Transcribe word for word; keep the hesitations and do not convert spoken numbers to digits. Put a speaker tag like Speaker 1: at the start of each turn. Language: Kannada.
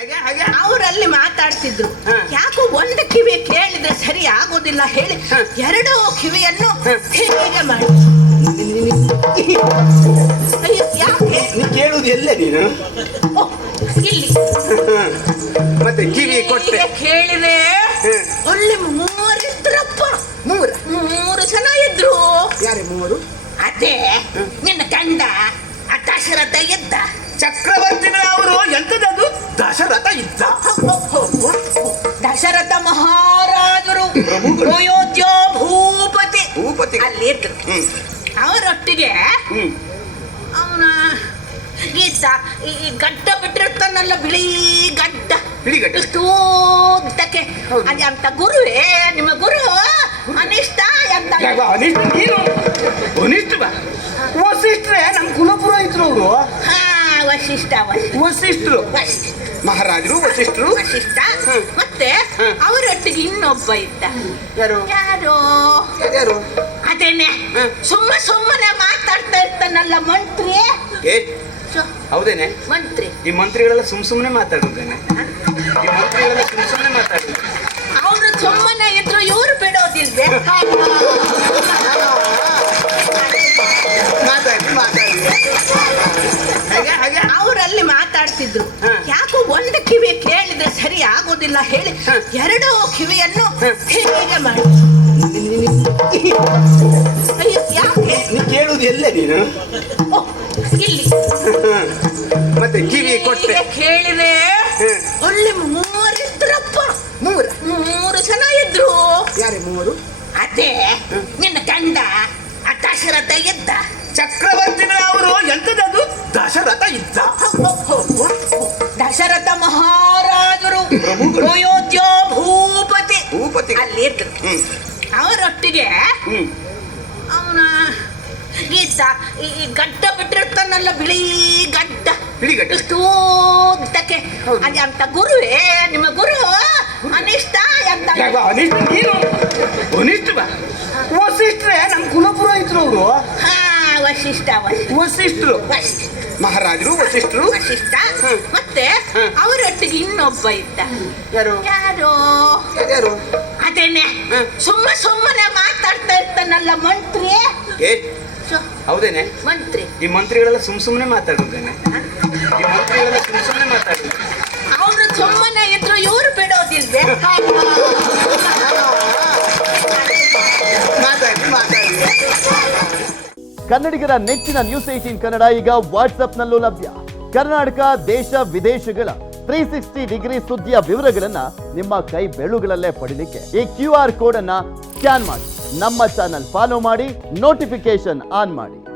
Speaker 1: ಅವರಲ್ಲಿ ಮಾತಾಡ್ತಿದ್ರು. ಯಾಕೋ ಒಂದು ಕಿವಿ ಕೇಳಿದ್ರೆ ಸರಿ ಆಗೋದಿಲ್ಲ ಹೇಳಿ ಎರಡೂ ಕಿವಿಯನ್ನು ಹೀಗೆ ಮಾಡಿ. ಯಾಕೆ
Speaker 2: ಕೇಳುವುದು ಎಲ್ಲ ನೀನು
Speaker 1: ಇಲ್ಲಿ
Speaker 2: ಮತ್ತೆ ಕಿವಿ ಕೊಟ್ಟೆ
Speaker 1: ಕೇಳಿದೆ. ಅಲ್ಲಿ ಮೂವರಿದ್ರಪ್ಪ. ಮೂರ ಮೂರು ಜನ ಇದ್ರು.
Speaker 2: ಯಾರೇ ಮೂವರು?
Speaker 1: ಅದೇ ನಿನ್ನ ಗಂಡ ದಶರಥ ಇದ್ದ.
Speaker 2: ಚಕ್ರವರ್ತಿಗಳವರು ಎಂತದದು? ದಶರಥ ಇದ್ದ.
Speaker 1: ದಶರಥ ಮಹಾರಾಜರು ಅಯೋಧ್ಯ ಭೂಪತಿ
Speaker 2: ಭೂಪತಿ
Speaker 1: ಅಲ್ಲಿ ಇದ್ರು. ಅವರೊಟ್ಟಿಗೆ ಅವನ ಇದ್ದ ಈ ಗಡ್ಡ ಬಿಟ್ಟಿರ್ತಾನಲ್ಲ, ಬಿಳಿ ಗಡ್ಡ, ಇಷ್ಟು ಉದ್ದಕ್ಕೆ. ಅದೇ ಅಂತ ಗುರುವೇ ನಿಮ್ಮ ಗುರು ಅನಿಷ್ಟ ಅಂತ.
Speaker 2: ವಸಿಷ್ಠರೇ ನಮ್ಮ ಕುಲಪುರೋಹಿತರು ಅವರು.
Speaker 1: ಹಾ ವಶಿಷ್ಠ
Speaker 2: ವಸಿಷ್ಠರು ಮಹಾರಾಜರು ವಸಿಷ್ಠರು.
Speaker 1: ವಶಿಷ್ಠ ಮತ್ತೆ ಅವರೊಟ್ಟಿಗೆ ಇನ್ನೊಬ್ಬ ಇದ್ದ.
Speaker 2: ಯಾರು
Speaker 1: ಯಾರು
Speaker 2: ಯಾರು?
Speaker 1: ಅದೇನೆ ಸುಮ್ಮ ಸುಮ್ಮನೆ ಮಾತಾಡ್ತಾ ಇರ್ತಾನಲ್ಲ ಮಂತ್ರಿ.
Speaker 2: ಹೌದೇನೆ
Speaker 1: ಮಂತ್ರಿ.
Speaker 2: ಈ ಮಂತ್ರಿಗಳೆಲ್ಲ ಸುಮ್ ಸುಮ್ಮನೆ ಮಾತಾಡುದೇನೆ. ಈ ಮಂತ್ರಿಗಳೆಲ್ಲ ಸುಮ್ ಸುಮ್ಮನೆ ಮಾತಾಡುದು.
Speaker 1: ಅವರು ಸುಮ್ಮನೆ ಇದ್ರು ಇವ್ರು ಬಿಡೋದಿಲ್ವೇ? ಅವರಲ್ಲಿ ಮಾತಾಡ್ತಿದ್ರು. ಯಾಕೋ ಒಂದು ಕಿವಿ ಕೇಳಿದ್ರೆ ಸರಿ ಆಗೋದಿಲ್ಲ ಹೇಳಿ ಎರಡೂ ಕಿವಿಯನ್ನು ಹೀಗೆ ಮಾಡಿ. ಯಾಕೆ
Speaker 2: ಕೇಳುವುದು ಎಲ್ಲ ನೀನು
Speaker 1: ಇಲ್ಲಿ
Speaker 2: ಮತ್ತೆ ಕಿವಿ ಕೊಟ್ಟೆ.
Speaker 1: ಕೇಳಿದೆ. ಅಲ್ಲಿ ಮೂವರಿದ್ರಪ್ಪ. ಮೂರ ಮೂರು ಜನ ಇದ್ರು.
Speaker 2: ಯಾರೇ ಮೂವರು?
Speaker 1: ಅದೇ ನಿನ್ನ ಗಂಡ ದಶರಥ ಇದ್ದ.
Speaker 2: ಚಕ್ರವರ್ತಿಗಳವರು ಎಂತದದು? ದಶರಥ ಇದ್ದ.
Speaker 1: ದಶರಥ ಮಹಾರಾಜರು ಅಯೋಧ್ಯ ಭೂಪತಿ
Speaker 2: ಭೂಪತಿ
Speaker 1: ಅಲ್ಲಿ ಇದ್ರು. ಅವರೊಟ್ಟಿಗೆ ಅವನ ಇದ್ದ ಈ ಗಡ್ಡ ಬಿಟ್ಟಿರ್ತಾನಲ್ಲ, ಬಿಳಿ ಗಡ್ಡ, ಇಷ್ಟು ಉದ್ದಕ್ಕೆ. ಅದೇ ಅಂತ ಗುರುವೇ ನಿಮ್ಮ ಗುರು ಅನಿಷ್ಟ ಅಂತ.
Speaker 2: ವಸಿಷ್ಠರೇ ನಮ್ಮ ಕುಲಪುರೋಹಿತರು ಅವರು.
Speaker 1: ಹಾ ವಶಿಷ್ಠ
Speaker 2: ವಸಿಷ್ಠರು ಮಹಾರಾಜರು ವಸಿಷ್ಠರು.
Speaker 1: ವಶಿಷ್ಠ ಮತ್ತೆ ಅವರೊಟ್ಟಿಗೆ ಇನ್ನೊಬ್ಬ ಇದ್ದ.
Speaker 2: ಯಾರು
Speaker 1: ಯಾರು
Speaker 2: ಯಾರು?
Speaker 1: ಅದೇನೆ ಸುಮ್ಮ ಸುಮ್ಮನೆ ಮಾತಾಡ್ತಾ ಇರ್ತಾನಲ್ಲ ಮಂತ್ರಿ.
Speaker 2: ಹೌದೇನೆ
Speaker 1: ಮಂತ್ರಿ.
Speaker 2: ಈ ಮಂತ್ರಿಗಳೆಲ್ಲ ಸುಮ್ ಸುಮ್ಮನೆ ಮಾತಾಡುದೇನೆ. ಈ ಮಂತ್ರಿಗಳೆಲ್ಲ ಸುಮ್ ಸುಮ್ಮನೆ ಮಾತಾಡುದು.
Speaker 1: ಅವರು ಸುಮ್ಮನೆ ಇದ್ರು ಇವ್ರು ಬಿಡೋದಿಲ್ವೇ?
Speaker 3: ಕನ್ನಡಿಗರ ನೆಚ್ಚಿನ ನ್ಯೂಸ್ ಏಟೀನ್ ಕನ್ನಡ ಈಗ ವಾಟ್ಸ್ಆಪ್ನಲ್ಲೂ ಲಭ್ಯ. ಕರ್ನಾಟಕ ದೇಶ ವಿದೇಶಗಳ ತ್ರೀ ಸಿಕ್ಸ್ಟಿ ಡಿಗ್ರಿ ಸುದ್ದಿಯ ವಿವರಗಳನ್ನ ನಿಮ್ಮ ಕೈ ಬೆರಳುಗಳಲ್ಲೇ ಪಡಿಲಿಕ್ಕೆ ಈ ಕ್ಯೂ ಆರ್ ಕೋಡ್ ಅನ್ನ ಸ್ಕ್ಯಾನ್ ಮಾಡಿ ನಮ್ಮ ಚಾನಲ್ ಫಾಲೋ ಮಾಡಿ, ನೋಟಿಫಿಕೇಶನ್ ಆನ್ ಮಾಡಿ.